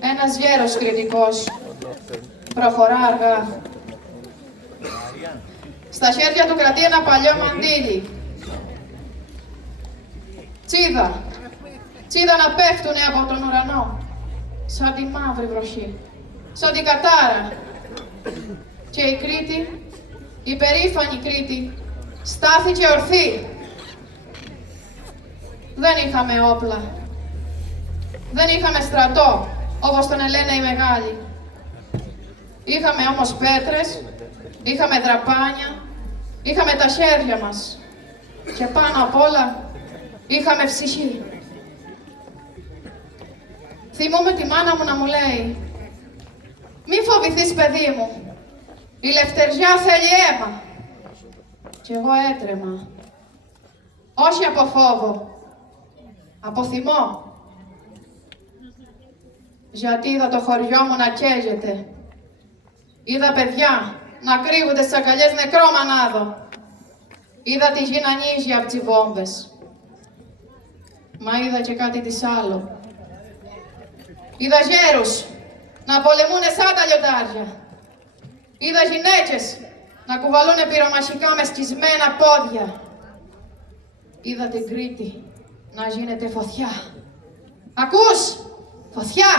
Ένας γέρος κριτικός προχωρά αργά. Στα χέρια του κρατεί ένα παλιό μαντίλι. Τσίδα. Τσίδα να πέφτουνε από τον ουρανό. Σαν τη μαύρη βροχή. Σαν την κατάρα. Και η Κρήτη, η περήφανη Κρήτη, στάθηκε ορθή. Δεν είχαμε όπλα. Δεν είχαμε στρατό, όπως τον λένε οι μεγάλοι. Είχαμε όμως πέτρες, είχαμε δραπάνια, είχαμε τα χέρια μας. Και πάνω απ' όλα, είχαμε ψυχή. Θυμούμαι τη μάνα μου να μου λέει «Μη φοβηθείς, παιδί μου, η λευτεριά θέλει αίμα». Κι εγώ έτρεμα. Όχι από φόβο, από θυμό. Γιατί είδα το χωριό μου να καίγεται. Είδα παιδιά να κρύβονται στις αγκαλιές νεκρό μανάδο. Είδα τη γη να ανοίγει από τις βόμβες. Μα είδα και κάτι της άλλο. Είδα γέρους να πολεμούνε σαν τα λιοντάρια. Είδα γυναίκες να κουβαλούνε πυρομαχικά με σκισμένα πόδια. Είδα την Κρήτη να γίνεται φωτιά. Ακούς! Φωτιά!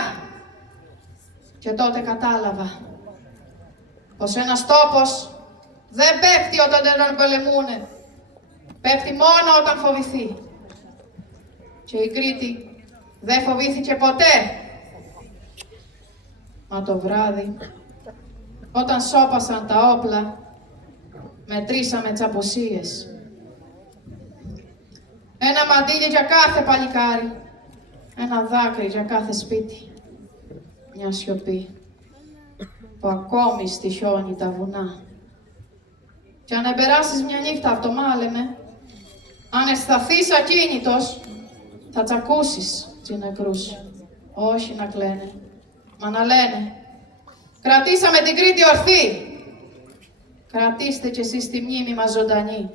Και τότε κατάλαβα πως ένας τόπος δεν πέφτει όταν δεν τον πολεμούνε. Πέφτει μόνο όταν φοβηθεί. Και η Κρήτη δεν φοβήθηκε ποτέ. Μα το βράδυ, όταν σώπασαν τα όπλα, μετρήσαμε τις απουσίες. Ένα μαντίλι για κάθε παλικάρι, ένα δάκρυ για κάθε σπίτι. Μια σιωπή που ακόμη στοιχιώνει τα βουνά. Και αν περάσεις μια νύχτα από το Μάλεμε, αν αισθαθείς ακίνητος, θα τσακούσεις τους νεκρούς. Όχι να κλαίνε, μα να λένε «Κρατήσαμε την Κρήτη ορθή». Κρατήστε κι εσείς τη μνήμη μας ζωντανή.